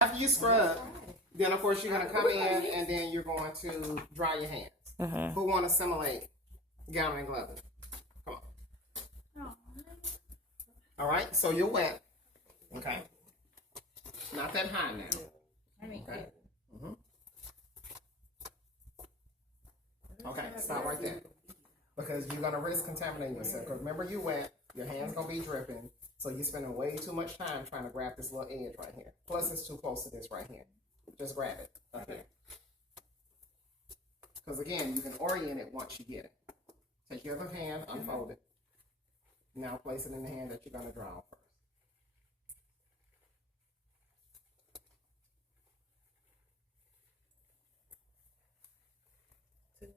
After you scrub, then of course you're gonna come in and then you're going to dry your hands. Mm-hmm. Who want to simulate gown and glove? Come on. All right, so you're wet. Okay. Not that high now. Okay. Mm-hmm. Okay, stop right there. Because you're gonna risk contaminating yourself. Because remember, you're wet. Your hands gonna be dripping. So you're spending way too much time trying to grab this little edge right here. Plus, it's too close to this right here. Just grab it up here. Because again, you can orient it once you get it. Take your other hand, unfold it. Now place it in the hand that you're going to draw on first.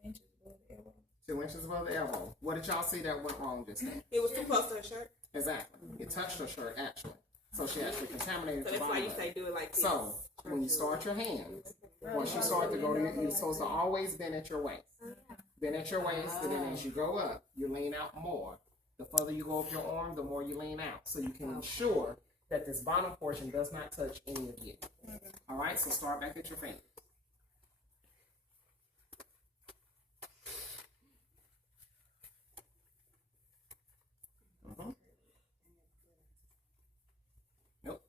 Inches above the elbow. 2 inches above the elbow. What did y'all see that went wrong just then? It was too close to her shirt. Exactly. It touched her shirt, actually. So she actually contaminated So the that's why bottom you of it. say do it like this. So, when you start your hands, once you start to go to you're supposed to always bend at your waist. Bend at your waist, and then as you go up, you lean out more. The further you go up your arm, the more you lean out. So you can ensure that this bottom portion does not touch any of you. All right, so start back at your fingers. Nope.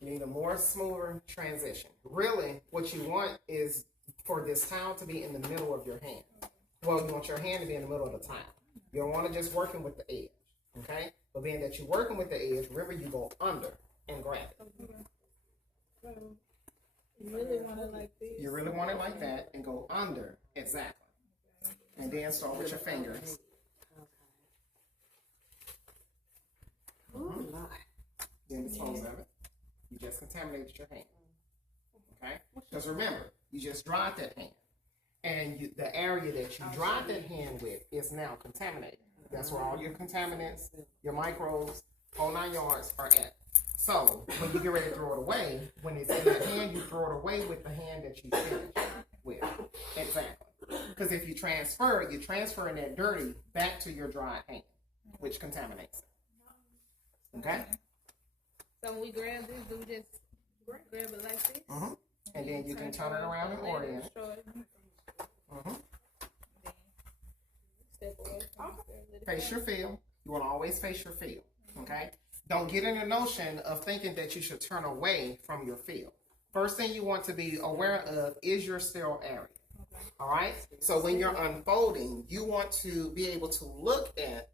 You need a more smoother transition. Really, what you want is for this towel to be in the middle of your hand. Well, you want your hand to be in the middle of the towel. You don't want to just working with the edge, okay? But being that you're working with the edge, remember you go under and grab it. You really want it like this. You really want it like that and go under, exactly. And then start with your fingers. Then dispose of it. You just contaminated your hand, okay? Because remember, you just dried that hand. And the area that you dried that hand with is now contaminated. That's where all your contaminants, your microbes, whole 9 yards are at. So when you get ready to throw it away, when it's in that hand, you throw it away with the hand that you finished with. Exactly. Because if you transfer it, you're transferring that dirty back to your dried hand, which contaminates it. Okay? So when we grab this, do we just grab it like this? Mm-hmm. And then you can turn it around and orient it. Mm-hmm. Step away from it. Face your feel. You want to always face your feel. Okay? Don't get in the notion of thinking that you should turn away from your feel. First thing you want to be aware of is your sterile area. All right? So when you're unfolding, you want to be able to look at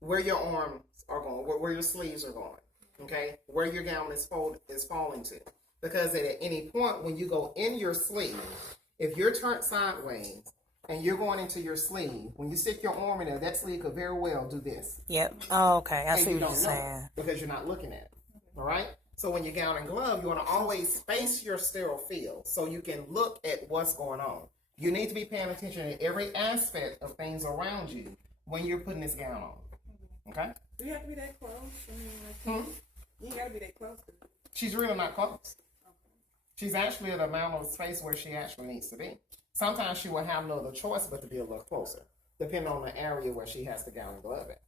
where your arms are going, where your sleeves are going. Okay? Where your gown is falling to. Because at any point when you go in your sleeve, if you're turned sideways and you're going into your sleeve, when you stick your arm in there, that sleeve could very well do this. Yep. Oh, okay. I And see you what you're don't know saying. because you're not looking at it. All right? So when you're gown and glove, you want to always face your sterile field so you can look at what's going on. You need to be paying attention to every aspect of things around you when you're putting this gown on. Okay? Do you have to be that close? I mean, like, you ain't got to be that close. She's really not close. She's actually at the amount of space where she actually needs to be. Sometimes she will have no other choice but to be a little closer, depending on the area where she has the gown and glove at.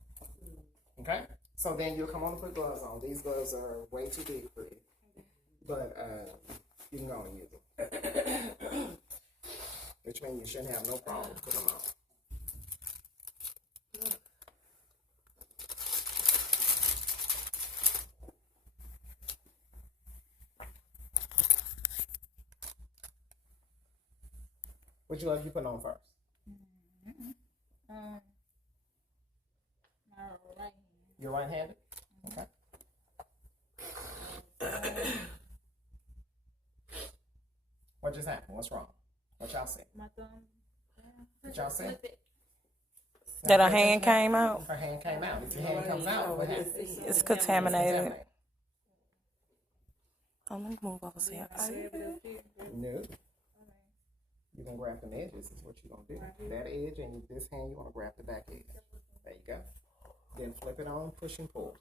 Okay? So then you'll come on and put gloves on. These gloves are way too big for you. But you can go and use them. Which means you shouldn't have no problem putting them on. Which glove you putting on first? My right hand. You're right-handed? Okay. What just happened? What's wrong? What y'all see? My thumb. What y'all see? Flip it. That her hand came out? Her hand came out. If your hand comes out, what happens? It's contaminated. Oh, let me move over here. No. You're going to grab them edges is what you're going to do. That edge and this hand, you want to grab the back edge. There you go. Then flip it on, push and pull.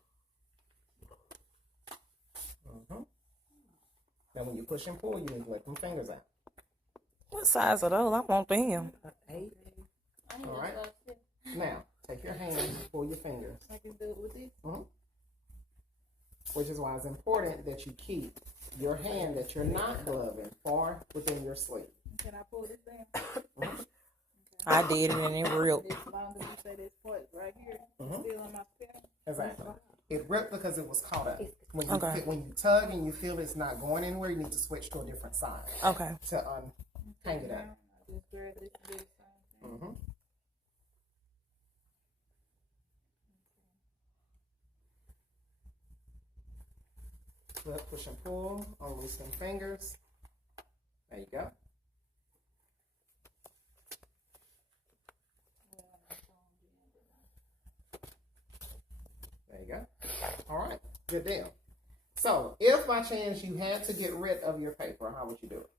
Now when you push and pull, you need to let them fingers out. What size are those? I want them. All right. Now, take your hand, pull your fingers. I can do it with this. which is why it's important that you keep your hand that you're not gloving far within your sleeve. Can I pull this down? I did it and it ripped. As long as you say this part right here, still on my skin. Exactly. It ripped because it was caught up. When you Okay. when you tug and you feel it's not going anywhere, you need to switch to a different side Okay. to hang it up. I just grab this bit. Mm-hmm. Flip, push and pull, unloose them fingers. There you go. There you go. All right, good deal. So, if by chance you had to get rid of your paper, how would you do it?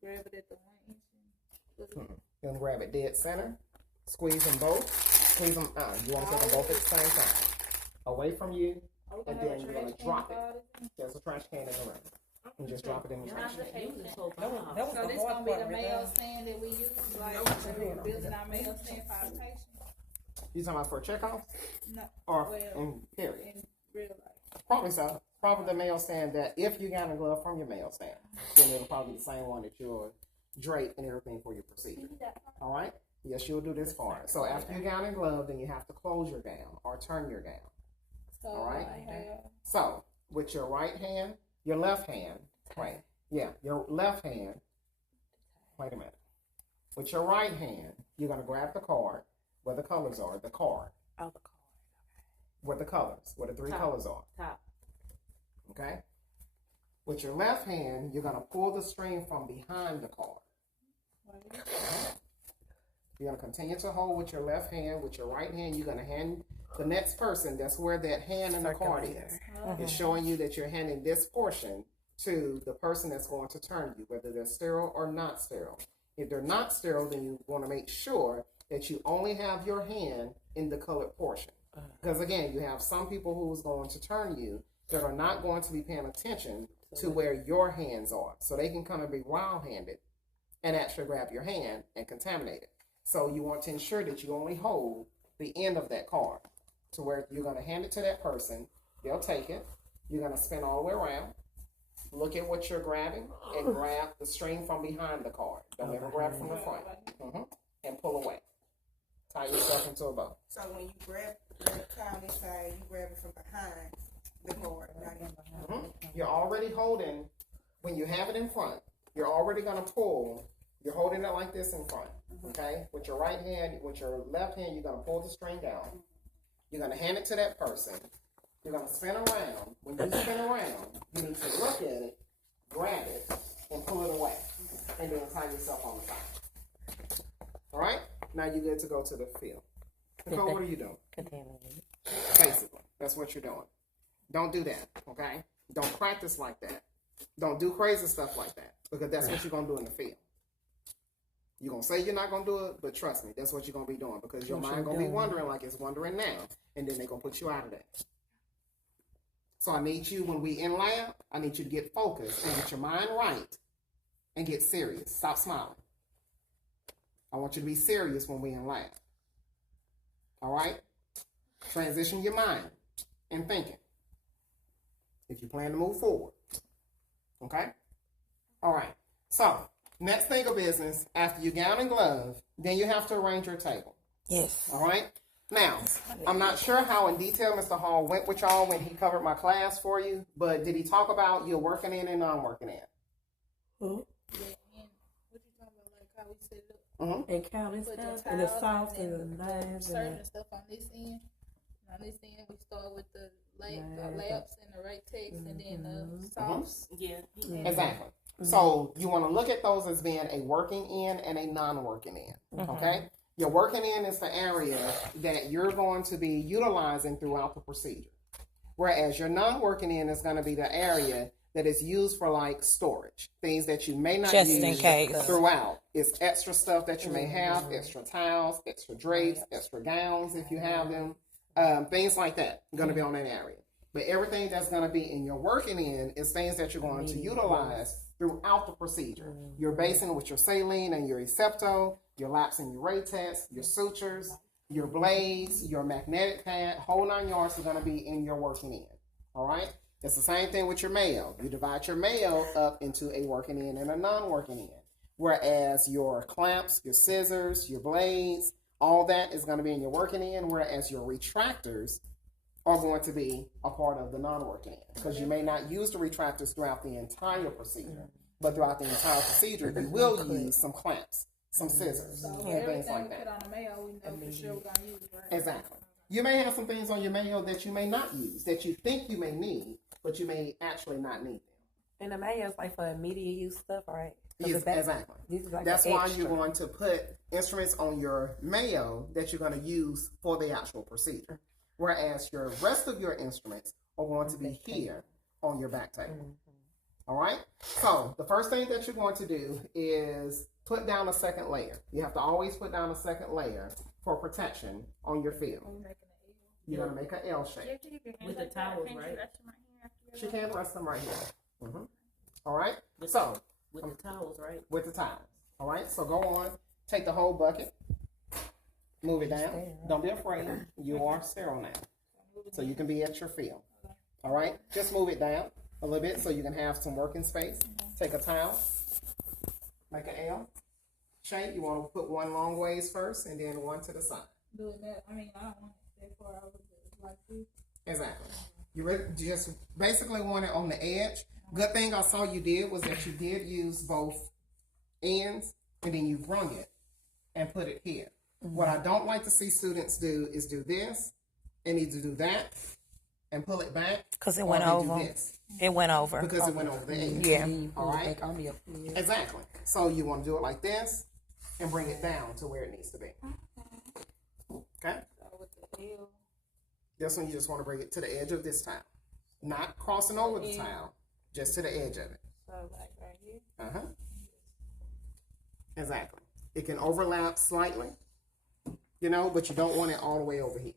Grab it at the 1 inch. And put it You're gonna grab it dead center, squeeze them both, squeeze them. You want to take them both at the same time, away from you, and then you're gonna drop it. There's a trash can in the room, and just drop it in the trash can. So this gonna be the mail stand that we use, like when we're building our mail stand for our patients. You talking about for a checkoff No, or well, in period? in real life. Probably so. Probably the mail stand that if you got a glove from your mail stand, then it'll probably be the same one that you'll drape and everything for your procedure. All right? Yes, you'll do this part. So after you got a glove, then you have to close your gown or turn your gown. So All right. I have So with your right hand, your left hand, wait, yeah, your left hand, wait a minute. With your right hand, you're going to grab the card where the colors are, the card, Oh, the card. where the colors, where the three Top. colors are. Top. Okay? With your left hand, you're going to pull the string from behind the card. You're going to continue to hold with your left hand. With your right hand, you're going to hand the next person, that's where that hand in the card is. It's showing you that you're handing this portion to the person that's going to turn you, whether they're sterile or not sterile. If they're not sterile, then you want to make sure that you only have your hand in the colored portion. Because again, you have some people who's going to turn you that are not going to be paying attention to where your hands are. So they can come and be wild-handed and actually grab your hand and contaminate it. So you want to ensure that you only hold the end of that card to where you're going to hand it to that person. They'll take it. You're going to spin all the way around. Look at what you're grabbing and grab the string from behind the card. Don't ever grab from the front. And pull away. Tie yourself into a bow. So when you grab the card inside, you grab it from behind the cord, not in behind. You're already holding, when you have it in front, you're already going to pull. You're holding it like this in front, okay? With your right hand, with your left hand, you're going to pull the string down. You're going to hand it to that person. You're going to spin around. When you spin around, you need to look at it, grab it, and pull it away. And then tie yourself on the side. All right? Now you're good to go to the field. Nicole, what are you doing? Contaminated. Basically, that's what you're doing. Don't do that, okay? Don't practice like that. Don't do crazy stuff like that, because that's what you're going to do in the field. You're going to say you're not going to do it, but trust me, that's what you're going to be doing, because your mind going to be wondering like it's wondering now, and then they're going to put you out of that. So I need you, when we in lab, I need you to get focused and get your mind right and get serious. Stop smiling. I want you to be serious when we in lab. All right? Transition your mind and thinking if you plan to move forward. Okay? All right. So, next thing of business, after you gown and glove, then you have to arrange your table. Yes. All right? Now, I'm not sure how in detail Mr. Hall went with y'all when he covered my class for you, but did he talk about your working in and non-working in? Yeah, and what you talking about, like how we set it up? And count and Put stuff, the and the tiles sauce and and the then knives certain and stuff on this end. On this end, we start with the lamps and the latex, and then the sauce. Yeah. Exactly. So you want to look at those as being a working in and a non-working in. Okay? Your working in is the area that you're going to be utilizing throughout the procedure. Whereas your non-working in is going to be the area that is used for like storage. Things that you may not Just use in case. throughout. It's extra stuff that you may have, extra towels, extra drapes, extra gowns if you have them. Things like that going to be on that area. But everything that's going to be in your working in is things that you're going to utilize throughout the procedure. Your basin with your saline and your Ecepto, your laps and your Ratex, your sutures, your blades, your magnetic pad, whole 9 yards are going to be in your working in. All right? It's the same thing with your mail. You divide your mail up into a working end and a non-working end. Whereas your clamps, your scissors, your blades, all that is going to be in your working end, whereas your retractors are going to be a part of the non-working end. Because you may not use the retractors throughout the entire procedure, but throughout the entire procedure, you will use some clamps, some scissors, So and things everything like we that. put on the mail, we know for sure we're gonna use, right? Exactly. You may have some things on your mail that you may not use, that you think you may need, but you may actually not need them. And the mayo is like for immediate use stuff, right? Yes, exactly. This is like That's the why extra. you're going to put instruments on your mayo that you're going to use for the actual procedure. Whereas your rest of your instruments are going to be here on your back table. All right? So the first thing that you're going to do is put down a second layer. You have to always put down a second layer for protection on your field. We're making an L. You're going to make an L shape. With the towels, right? She can rest them right here. All right? So With the towels, right? with the towels. All right, so go on, take the whole bucket, move it down. Don't be afraid. You are sterile now, so you can be at your field. All right, just move it down a little bit so you can have some working space. Take a towel, make an L shape. You want to put one long ways first, and then one to the side. Doing that, I mean, I don't want it that far over like this. Exactly. You just basically want it on the edge. Good thing I saw you did was that you did use both ends, and then you brung it and put it here. What I don't like to see students do is do this, and need to do that, and pull it back. Because it or went they do over. this, It went over. because it went over the edge. Yeah. All right. Exactly. So you want to do it like this, and bring it down to where it needs to be. Okay. So with the L, This one you just want to bring it to the edge of this tile, not crossing over the tile, just to the edge of it. so like right here. Uh-huh. Exactly. It can overlap slightly, but you don't want it all the way over here.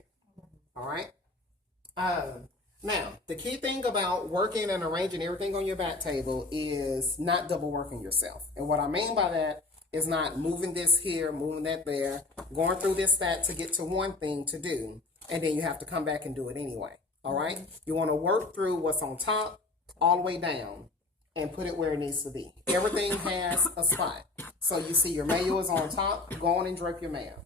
All right? Now, the key thing about working and arranging everything on your back table is not double working yourself. And what I mean by that is not moving this here, moving that there, going through this, that to get to one thing to do, and then you have to come back and do it anyway. All right? You want to work through what's on top all the way down and put it where it needs to be. Everything has a spot. So you see your mayo is on top, go on and drape your mayo.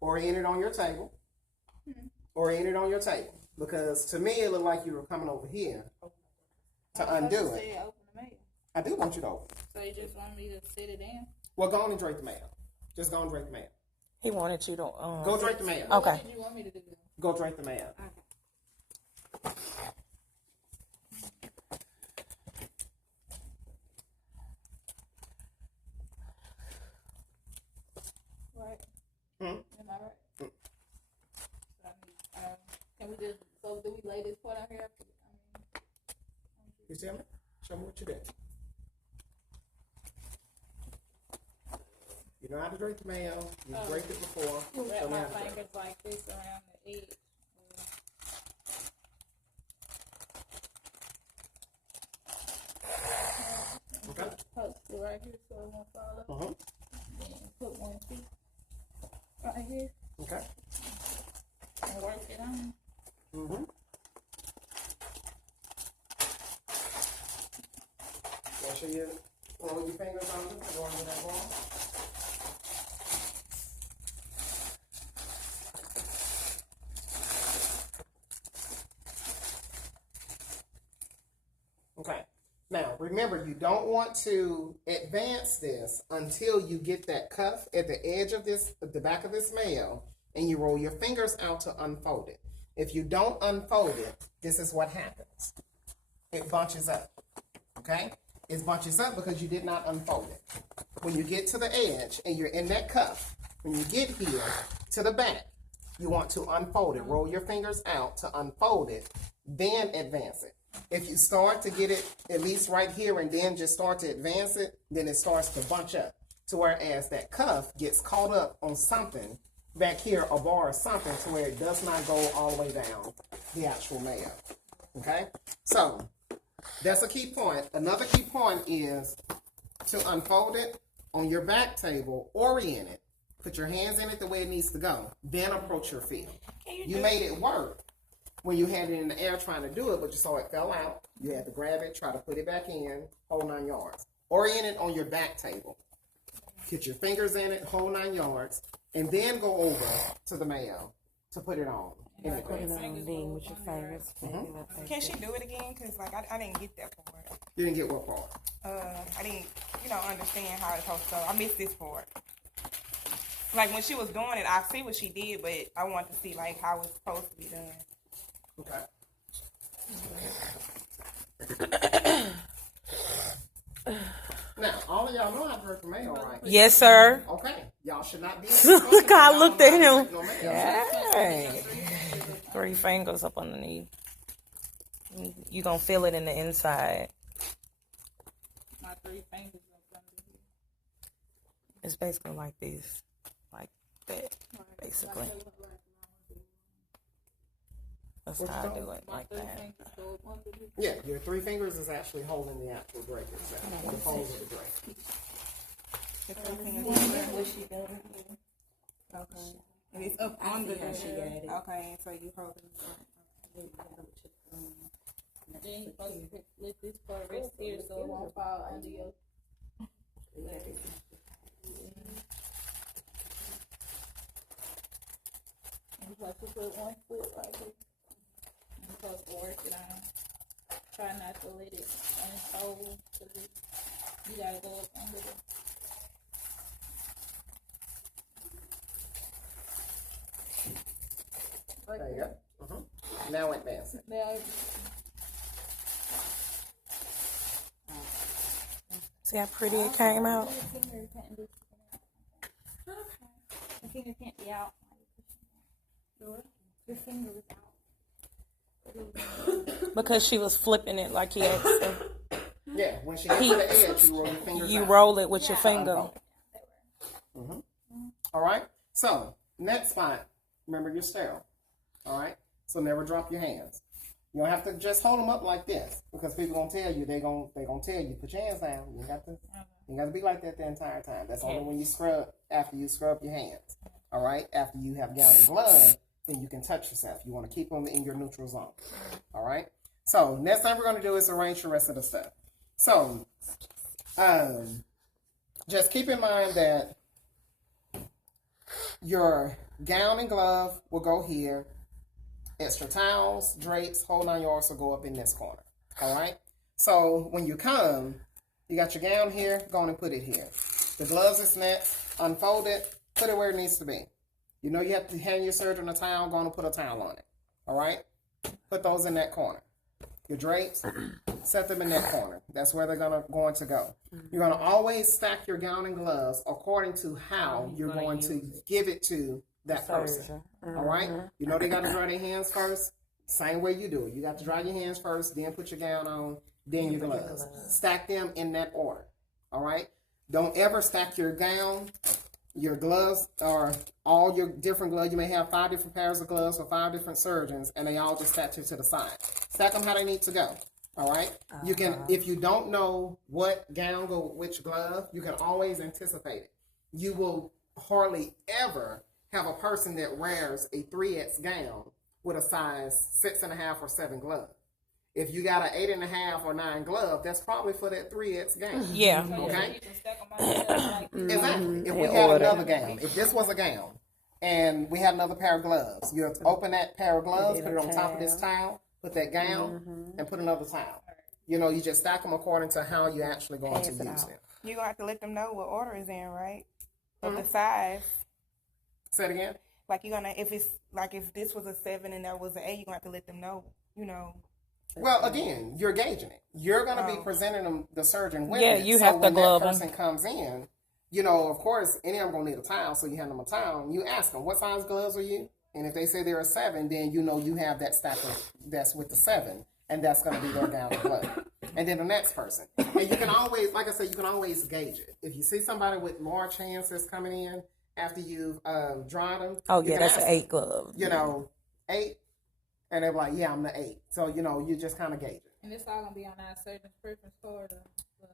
Orient it on your table. Orient it on your table. Because to me, it looked like you were coming over here to undo You it. said open the mail. I do want you to open. So you just want me to sit it down? Well, go on and drape the mayo. Just go and drape the mayo. He wanted you to. Go drape the mayo. Okay. What did you want me to do? Go drape the mayo. Right? Hmm? Am I right? So, I mean, can we just, so do we lay this part out here? You see me? Show me what you did. You know how to drape the mayo. You draped it before. Show Wrap me my how to drape. fingers like this around the edge. Okay. Post it right here so it won't fall up. Uh-huh. Then put 1 feet right here Okay. and work it on. Mm-hmm. Make sure you roll your fingers under, go under that wall. Okay. Now, remember, you don't want to advance this until you get that cuff at the edge of this, at the back of this mayo, and you roll your fingers out to unfold it. If you don't unfold it, this is what happens. It bunches up, okay? It bunches up because you did not unfold it. When you get to the edge and you're in that cuff, when you get here to the back, you want to unfold it. Roll your fingers out to unfold it, then advance it. If you start to get it at least right here and then just start to advance it, then it starts to bunch up. To whereas that cuff gets caught up on something back here, a bar or something, to where it does not go all the way down the actual mayo. Okay? So, that's a key point. Another key point is to unfold it on your back table, orient it, put your hands in it the way it needs to go, then approach your field. You made it work. when you had it in the air trying to do it, but you saw it fell out, you had to grab it, try to put it back in, whole 9 yards. Orient it on your back table. Get your fingers in it, whole 9 yards, and then go over to the mayo to put it on. Put it on then with your fingers. Can she do it again? Cause like I didn't get that part. You didn't get what part? I didn't, understand how it's supposed to. I missed this part. Like when she was doing it, I see what she did, but I want to see like how it's supposed to be done. Okay. Now, all of y'all know how to drink the mayo, right? Yes, sir. Okay. Y'all should not be. Look, I looked at him. No mayo. Yeah. 3 fingers up underneath. You gonna feel it in the inside. My 3 fingers up under here. It's basically like this, like that, basically. That's how I do it, like that. Yeah, your 3 fingers is actually holding the actual drape itself. The folds of the drape. What she doing? Okay. And it's up under the she got it. Okay, so you hold it. Then you supposed to lift this part right here so it won't fall under your. And you're supposed to put 1 foot right here. You're supposed to work it on. Try not to let it unfold because you gotta go up under it. Right There you go. Now advance it. Now, See how pretty it came out? your finger can't be out. Your finger is out. Because she was flipping it like he asked her. Yeah, when she gets to the edge, you roll your fingers You out. roll it with your finger. All right? So, next spot, remember you're sterile. All right? So never drop your hands. You don't have to just hold them up like this because people gonna tell you, they're gonna tell you, put your hands down. You got to be like that the entire time. That's only when you scrub, after you scrub your hands. All right? After you have gown and glove, then you can touch yourself. You want to keep them in your neutral zone. All right? So next thing we're going to do is arrange the rest of the stuff. So just keep in mind that your gown and glove will go here. Extra towels, drapes, whole 9 yards will go up in this corner. All right? So when you come, you got your gown here, go on and put it here. The gloves is next, unfold it, put it where it needs to be. You know you have to hand your surgeon a towel, go on and put a towel on it. All right? Put those in that corner. Your drapes, set them in that corner. That's where they're going to go. You're going to always stack your gown and gloves according to how you're going to give it to that person. All right? You know they got to dry their hands first? Same way you do it. You got to dry your hands first, then put your gown on, then your gloves. Stack them in that order. All right? Don't ever stack your gown, your gloves, or all your different gloves. You may have 5 different pairs of gloves for 5 different surgeons, and they all just stack to the side. Stack them how they need to go. All right? You can, if you don't know what gown go with which glove, you can always anticipate it. You will hardly ever have a person that wears a 3X gown with a size 6.5 or 7 glove. If you got an 8.5 or 9 glove, that's probably for that 3X gown. Yeah. Okay. You can stack them on yourself like Exactly. If we had another gown, if this was a gown, and we had another pair of gloves, you have to open that pair of gloves, put it on top of this towel, put that gown, and put another towel. You know, you just stack them according to how you're actually going to use them. You're going to have to let them know what order is in, right? Of the size. Say it again. Like you're going to, if this was a 7 and that was an 8, you're going to have to let them know, you know. Well, again, you're gauging it. You're going to be presenting them, the surgeon with Yeah, it. you so have to when glove that them. person comes in, you know, of course, any of them going to need a towel, so you hand them a towel. And you ask them, what size gloves are you? And if they say they're a 7, then you know you have that stack that's with the 7, and that's going to be their gown and glove. And then the next person. And you can always, like I said, you can always gauge it. If you see somebody with large hands that's coming in after you've drawn them. Oh, you yeah, can that's ask an 8 glove. You know, 8. And they're like, yeah, I'm the 8. So, you know, you just kind of gauge it. and it's all gonna be on our surgeon's preference card.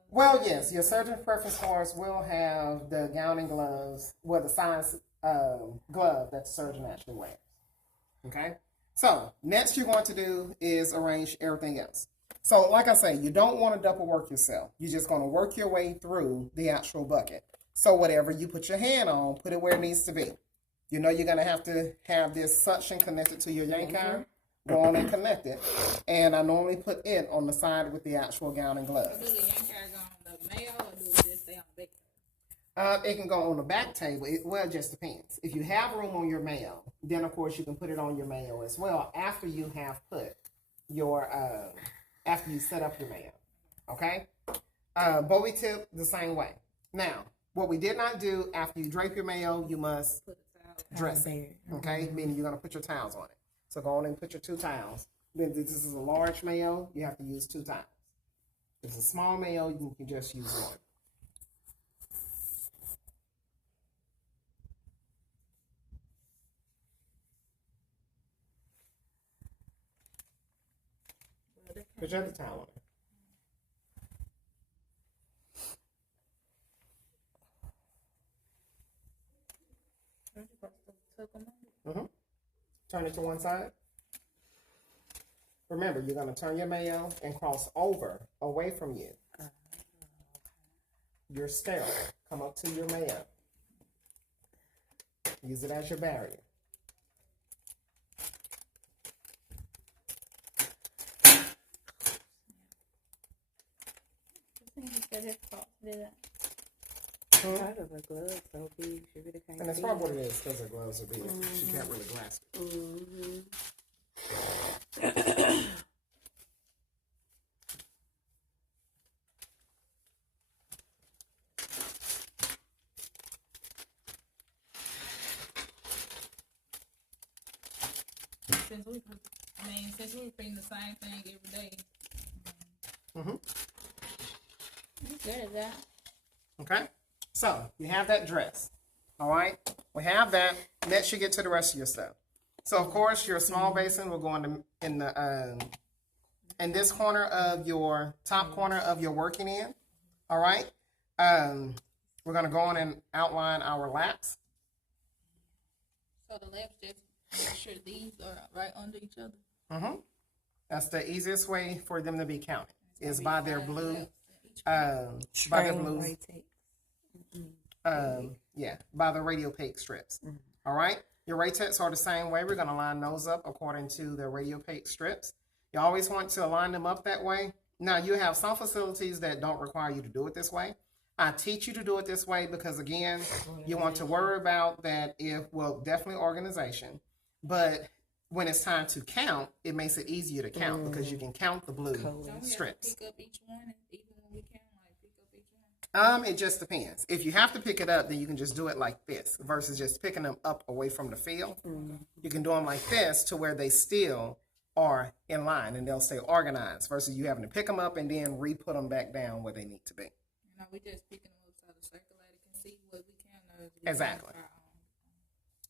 Well, yes, your surgeon preference cards will have the gown and gloves, well, the size glove that the surgeon actually wears. Okay? So next you're going to do is arrange everything else. So like I say, you don't want to double work yourself. You're just going to work your way through the actual bucket. So whatever you put your hand on, put it where it needs to be. You know you're going to have this suction connected to your yank iron. Go on and connect it. And I normally put it on the side with the actual gown and gloves. Do the yank iron go on the mail or do it just stay on the back? It can go on the back table. Well, it just depends. If you have room on your mail, then of course you can put it on your mail as well after you have put your, after you set up your mail. Okay? Bowie tip, the same way. Now, what we did not do after you drape your mail, you must dress it. Okay? Meaning you're going to put your towels on it. So go on and put your 2 towels. Then this is a large mail, you have to use 2 towels. If it's a small mail, you can just use 1. Put your other towel on it. Turn it to one side. Remember, you're going to turn your mail and cross over away from you. Your sterile. Come up to your mail. Use it as your barrier. Part of her gloves so big, she really can't And that's see probably what it. it is because her gloves are big. She can't really grasp it. Since we repeating the same thing every day. Mm-hmm. Good at that. Okay? So, you have that dress. All right? We have that. Next, you get to the rest of your stuff. So, of course, your small basin will go in this corner of your top corner of your working end. All right? We're going to go on and outline our laps. So the laps just make sure these are right under each other. Mm-hmm. That's the easiest way for them to be counted, is by their blue, by their blue, by the radiopaque strips. All right? Your ratex are the same way. We're going to line those up according to the radiopaque strips. You always want to line them up that way. Now, you have some facilities that don't require you to do it this way. I teach you to do it this way because, again, you want to worry about that definitely organization. But when it's time to count, it makes it easier to count because you can count the blue strips. Pick up each one, and even when we count, like pick up each one. It just depends. If you have to pick it up, then you can just do it like this versus just picking them up away from the field. You can do them like this to where they still are in line and they'll stay organized versus you having to pick them up and then re-put them back down where they need to be. No, we just picking them up so the circulator can see what we count. Exactly.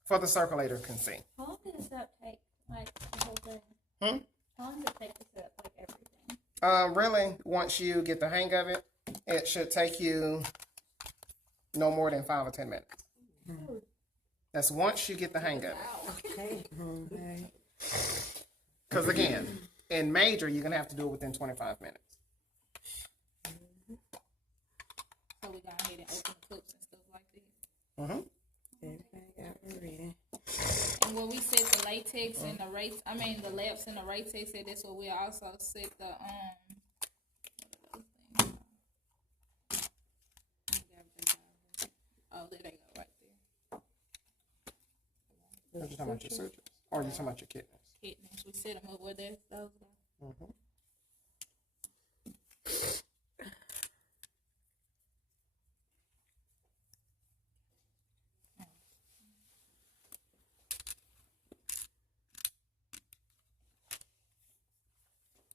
For the circulator can see. How long does that take? Like the whole thing? Hmm? How long does it take to set up like everything? Really, once you get the hang of it, it should take you no more than 5 or 10 minutes. That's once you get the hang of it. Because again, in major, you're going to have to do it within 25 minutes. So we go ahead and open the clips and stuff like this. Mm-hmm. And when we set the latex and the the laps and the latex, that's what we also set the oh, there they go right there. Are you talking about your sutures? Or are you talking about your kidneys? Kidneys. We set them up where those go. Mm-hmm.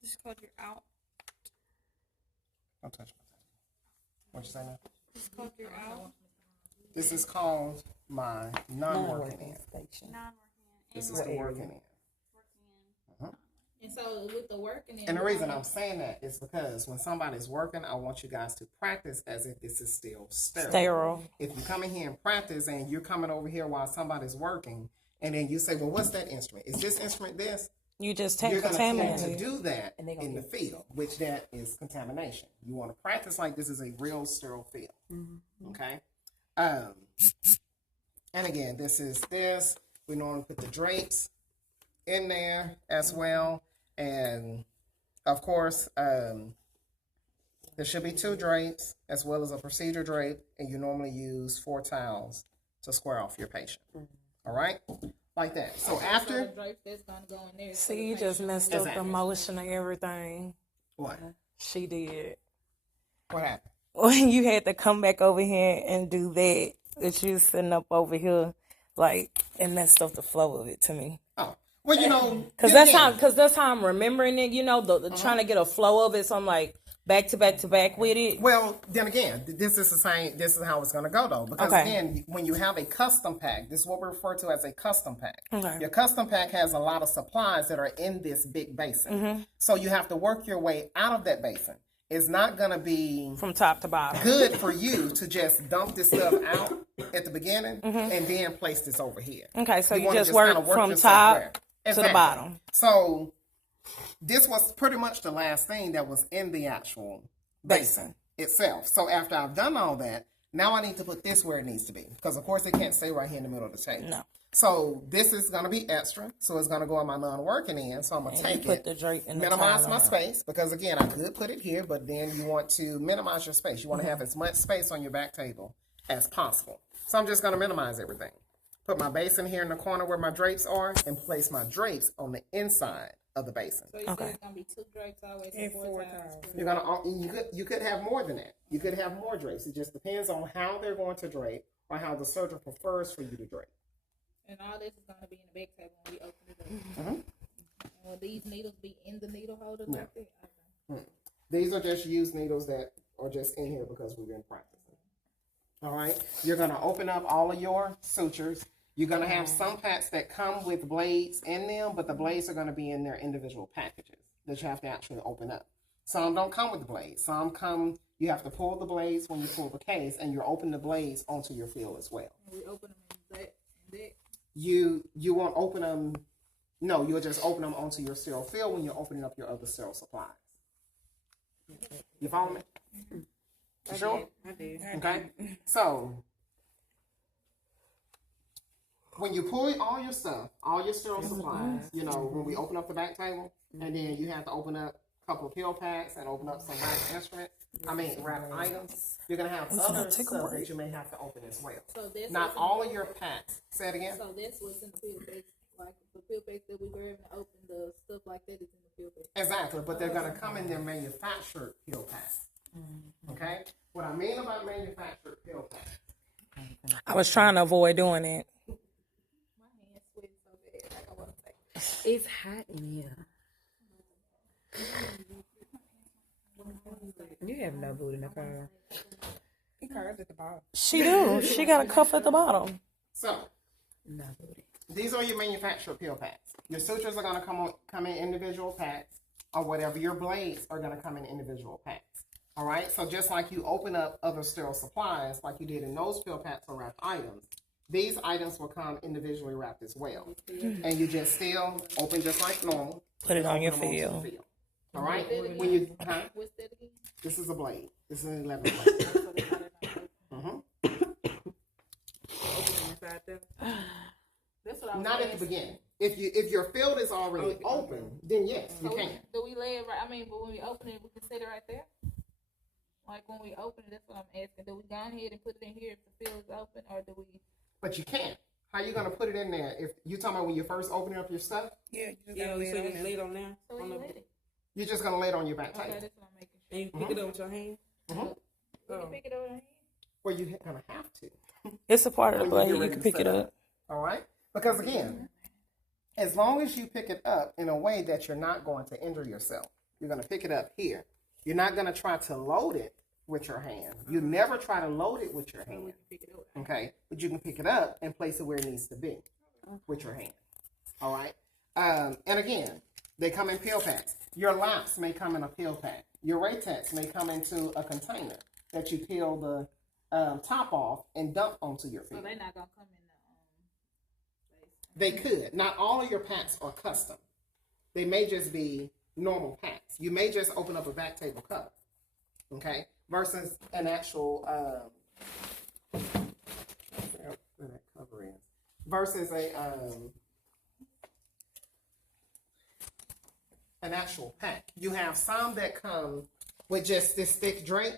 Just called your out. Don't touch my thing. What you say now? Just called your out. This is called my non-working end. station. This is the working end. And so with the working, And the reason I'm saying that is because when somebody's working, I want you guys to practice as if this is still sterile. Sterile. If you come in here and practice and you're coming over here while somebody's working, and then you say, well, what's that instrument? Is this instrument this? You just You're going to tend to contaminate. do that And they gonna in the get field, which that is contamination. You want to practice like this is a real sterile field. Okay. And again, this is this. We normally put the drapes in there as well. And of course, there should be 2 drapes as well as a procedure drape. And you normally use 4 towels to square off your patient. All right? Like that. So after, the drape that's gonna go in there. See, you just messed up the Exactly. motion of everything. what? She did. What happened? When you had to come back over here and do that you sitting up over here, like, it messed up the flow of it to me. Oh, well, you know. Cause then that's how I'm remembering it. You know, the Uh-huh. trying to get a flow of it. So I'm like back to back to back with it. Well, then again, this is the same. This is how it's going to go, though. Because Okay. again, when you have a custom pack, this is what we refer to as a custom pack. Okay. Your custom pack has a lot of supplies that are in this big basin. Mm-hmm. So you have to work your way out of that basin. It's not going to be From top to bottom. good for you to just dump this stuff out at the beginning and then place this over here. Okay, so you wanna just kinda work from yourself top where- to the Exactly. bottom. So this was pretty much the last thing that was in the actual basin itself. So after I've done all that, now I need to put this where it needs to be. Because of course it can't stay right here in the middle of the table. No. So this is going to be extra. So it's going to go in my non-working end. So I'm going to And you take put it, the drape in the minimize towel my on it. space. Because again, I could put it here, but then you want to minimize your space. You want to have as much space on your back table as possible. So I'm just going to minimize everything. Put my basin here in the corner where my drapes are and place my drapes on the inside of the basin. So you Okay. said it's gonna be 2 drapes always And and 4 4 towels. towels. You're gonna you could have more than that. You could have more drapes. It just depends on how they're going to drape or how the surgeon prefers for you to drape. And all this is gonna be in the back table when we open it up. Mhm. And will these needles be in the needle holder No. like that? Okay. These are just used needles that are just in here because we've been practicing. All right. You're gonna open up all of your sutures. You're gonna have some packs that come with blades in them, but the blades are gonna be in their individual packages that you have to actually open up. Some don't come with the blades. Some come. You have to pull the blades when you pull the case, and you're opening the blades onto your field as well. And we open them in that and that. You won't open them. No, you'll just open them onto your sterile field when you're opening up your other sterile supplies. You follow me? You sure? I did. Okay. So when you pull all your stuff, all your sterile supplies, you know, when we open up the back table, and then you have to open up a couple of pill packs and open up some wrapped instruments. Wrapped items. You're gonna have other take a stuff break. that you may have to open as well. So this Not was all of your packs. Say it again. So that's what's in the pill bag. Like the pill bag that we were able to open, the stuff like that is in the pill bag. Exactly, but they're going to come in their manufactured pill packs. Okay? What I mean about manufactured pill packs. I was trying to avoid doing it. My hands sweating so bad, like I want to take. It's hot in here. You have no boot in the car. He curves at the bottom. She do. She got a cuff at the bottom. So, No booty. these are your manufactured pill packs. Your sutures are going to come in individual packs, or whatever. Your blades are going to come in individual packs. All right? So, just like you open up other sterile supplies, like you did in those pill packs or wrapped items, these items will come individually wrapped as well. And you just still open just like normal. Put it on your Open them onto the field. All right? When you, What's that again? this is a blade. This is an 11 blade. So they got it on paper. Inside there. That's what I was Not at the asking. beginning. If your field is already open, then yes, you So can. do we lay it right? I mean, but when we open it, we can sit it right there. Like when we open it, that's what I'm asking. Do we go ahead and put it in here if the field is open, or do we? But you can't. How you gonna put it in there? If you talking about when you're first opening up your stuff, Yeah, you Yeah, gotta we lay it on laid there. on there. So On you the- let it. you're just gonna lay it on your back Okay, table. that's what I'm making sure. And you pick it up with your hand. We can pick it up in here. Well, you're gonna have to. It's a part of the When blade. you get You ready can to pick set it up. All right? Because again, as long as you pick it up in a way that you're not going to injure yourself, you're gonna pick it up here. You're not gonna try to load it with your hand. You never try to load it with your hand. Pick it up. Okay, but you can pick it up and place it where it needs to be with your hand. All right, and again, they come in pill packs. Your laps may come in a pill pack. Your Ratex may come into a container that you peel the top off and dump onto your So field. they're not gonna come in They could. Not all of your packs are custom. They may just be normal packs. You may just open up a back table cover, okay, versus an actual where that cover is, versus an actual pack. You have some that come with just this thick drape,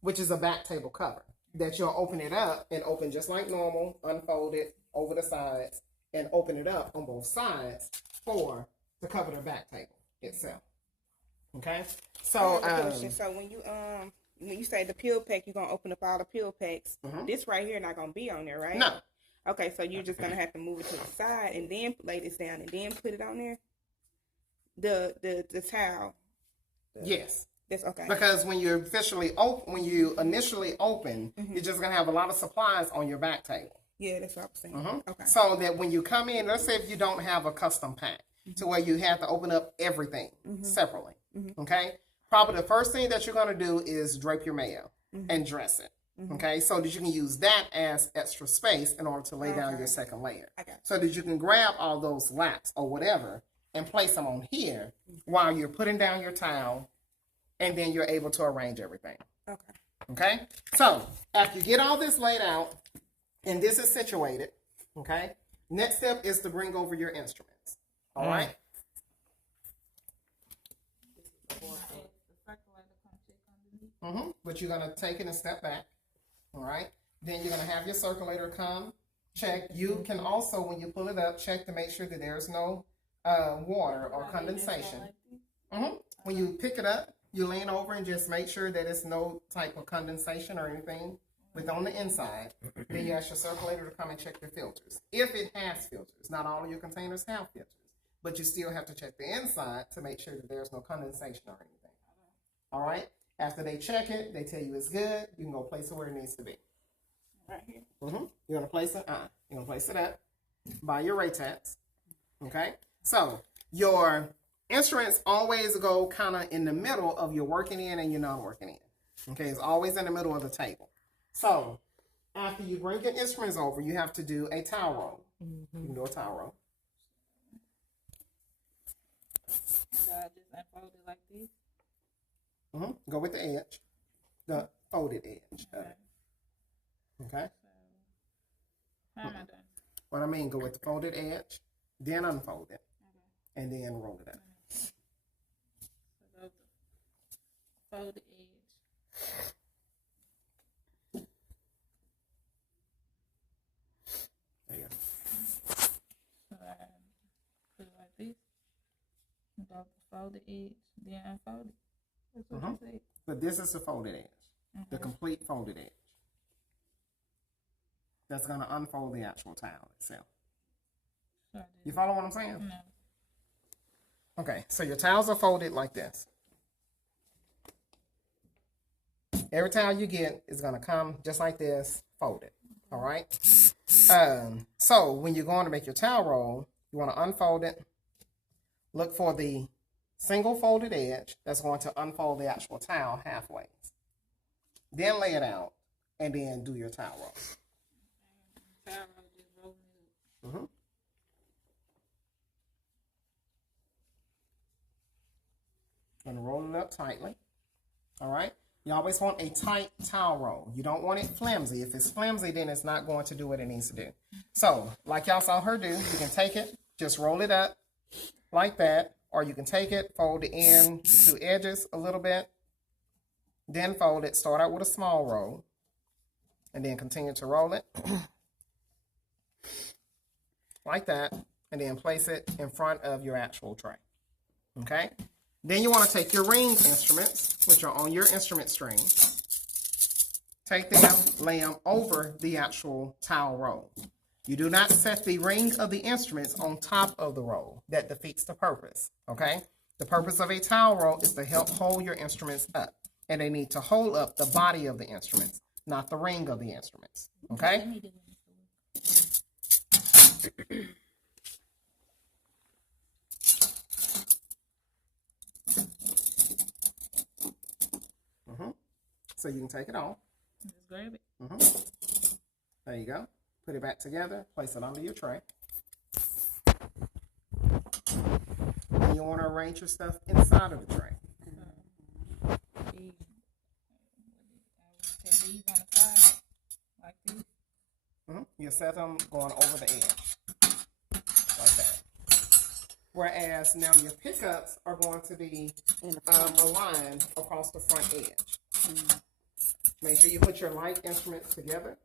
which is a back table cover that you'll open it up and open just like normal, unfold it over the sides, and open it up on both sides to cover the back table itself. Okay, so I have a question. So when you say the pill pack, you're gonna open up all the pill packs. This right here not gonna be on there, right? no, Okay, so you're just gonna have to move it to the side and then lay this down and then put it on there. The towel. yes. That's okay. Because when you initially open, you're just gonna have a lot of supplies on your back table. Yeah, that's what I'm saying. Okay. So that when you come in, let's say if you don't have a custom pack, to where you have to open up everything separately. Okay. Probably the first thing that you're gonna do is drape your mayo and dress it. Okay, so that you can use that as extra space in order to lay down your second layer. So that you can grab all those laps or whatever and place them on here while you're putting down your towel, and then you're able to arrange everything. Okay. Okay, so after you get all this laid out and this is situated, okay, next step is to bring over your instruments. All right. But you're gonna take it and step back. All right. Then you're gonna have your circulator come check. You can also, when you pull it up, check to make sure that there's no water or condensation. When you pick it up, you lean over and just make sure that it's no type of condensation or anything on the inside. Then you ask your circulator to come and check your filters. If it has filters, not all of your containers have filters, but you still have to check the inside to make sure that there's no condensation or anything. All right. After they check it, they tell you it's good. You can go place it where it needs to be. Right here. You're gonna place it. You're gonna place it up by your Ratex. Okay. So your instruments always go kind of in the middle of your working in and your non-working in. Okay, it's always in the middle of the table. So after you bring your instruments over, you have to do a towel roll. You can do a towel roll. So I just unfold it like this. Go with the edge, the folded edge. Okay. How am I done? What I mean, go with the folded edge, then unfold it, and then roll it up. So go the folded edge. There you go. So I put it like this. Go the folded edge, then unfold it. That's what you said. But this is the folded edge, the complete folded edge. That's going to unfold the actual towel itself. Sure You follow what I'm saying? No. Okay, so your towels are folded like this. Every towel you get is going to come just like this, folded. All right? So when you're going to make your towel roll, you want to unfold it. Look for the single folded edge that's going to unfold the actual towel halfway. Then lay it out, and then do your towel roll. Towel roll, just rolling it up. Gonna roll it up tightly. All right. You always want a tight towel roll. You don't want it flimsy. If it's flimsy, then it's not going to do what it needs to do. So, like y'all saw her do, you can take it, just roll it up like that, or you can take it, fold it in the two edges a little bit, then fold it. Start out with a small roll, and then continue to roll it like that, and then place it in front of your actual tray. Okay? Then you want to take your ring instruments, which are on your instrument string, take them, lay them over the actual towel roll. You do not set the ring of the instruments on top of the roll. That defeats the purpose, okay? The purpose of a towel roll is to help hold your instruments up, and they need to hold up the body of the instruments, not the ring of the instruments, okay? So you can take it off. Just grab it. There you go. Put it back together. Place it under your tray. you want to arrange your stuff inside of the tray. These on the side, like this. You set them going over the edge, like that. Whereas now your pickups are going to be aligned across the front edge. Make sure you put your light instruments together.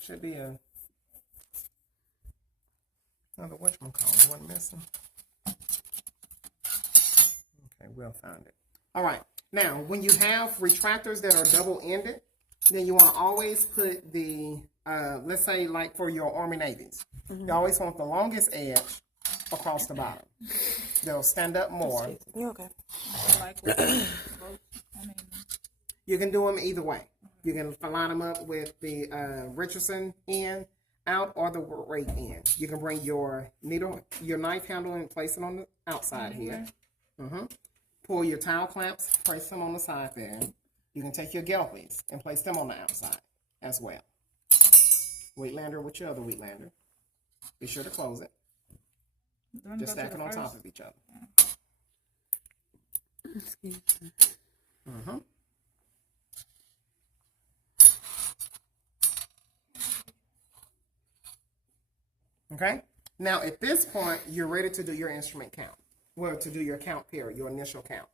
Should be another whatchamacallit, one missing. Okay, we'll find it. All right. Now, when you have retractors that are double-ended, then you want to always put the, let's say like for your Army Navies, you always want the longest edge across the bottom. They'll stand up more. You okay? Like what? I mean, You can do them either way. You can line them up with the Richardson end out or the rake end. You can bring your needle, your knife handle and place it on the outside here. Pull your towel clamps, place them on the side there. You can take your Gelpies and place them on the outside as well. Wheatlander with your other Wheatlander. Be sure to close it. Just stack it on top of each other. Excuse me. Okay? Now, at this point, you're ready to do your instrument count. Well, to do your count period, your initial count.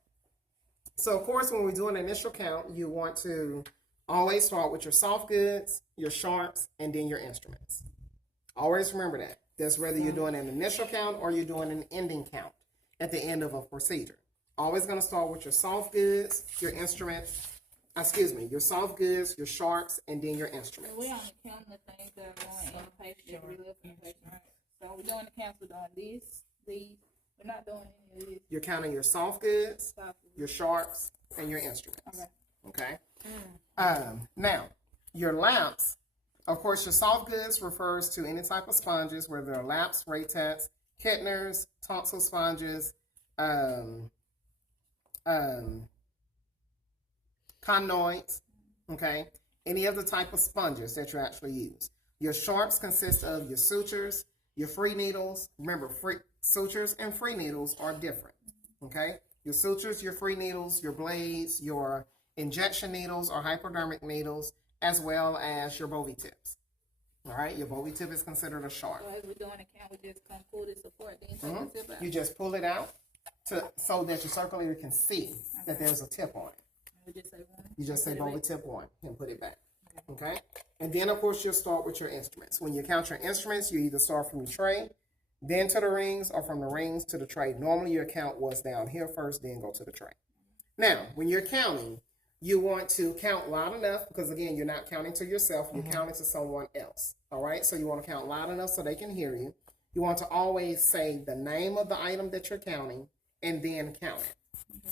So, of course, when we do an initial count, you want to always start with your soft goods, your sharps, and then your instruments. Always remember that. That's whether you're doing an initial count or you're doing an ending count at the end of a procedure. Always going to start with your soft goods, your instruments, your soft goods, your sharps, and then your instruments. we only counting the things that are going in the patient that we live in the patient, right? So we're doing the counts, we're doing this, these. We're not doing any of this. You're counting your soft goods, Stop it. your sharps, and your instruments. Okay. Okay? Now, your laps, of course, your soft goods refers to any type of sponges, whether they're laps, Raytats, Kittners, tonsil sponges, conoids, okay? Any of the type of sponges that you actually use. Your sharps consist of your sutures, your free needles. Remember, sutures and free needles are different, okay? Your sutures, your free needles, your blades, your injection needles or hypodermic needles, as well as your Bovie tips. All right, your Bovie tip is considered a sharp. So as we're doing the count, we just come pull this apart, then take the tip out. You just pull it out so that your circulator can see that there's a tip on it. We just say one. You just say Bovie tip 1 and put it back. Okay? And then, of course, you'll start with your instruments. When you count your instruments, you either start from your tray, then to the rings, or from the rings to the tray. Normally, your count was down here first, then go to the tray. Now, when you're counting, you want to count loud enough because, again, you're not counting to yourself. You're counting to someone else. All right? So you want to count loud enough so they can hear you. You want to always say the name of the item that you're counting and then count it.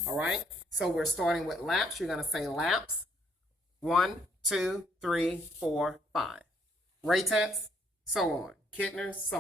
All right? So we're starting with laps. You're going to say laps. 1, 2, 3, 4, 5. Raytats, so on. Kittners, so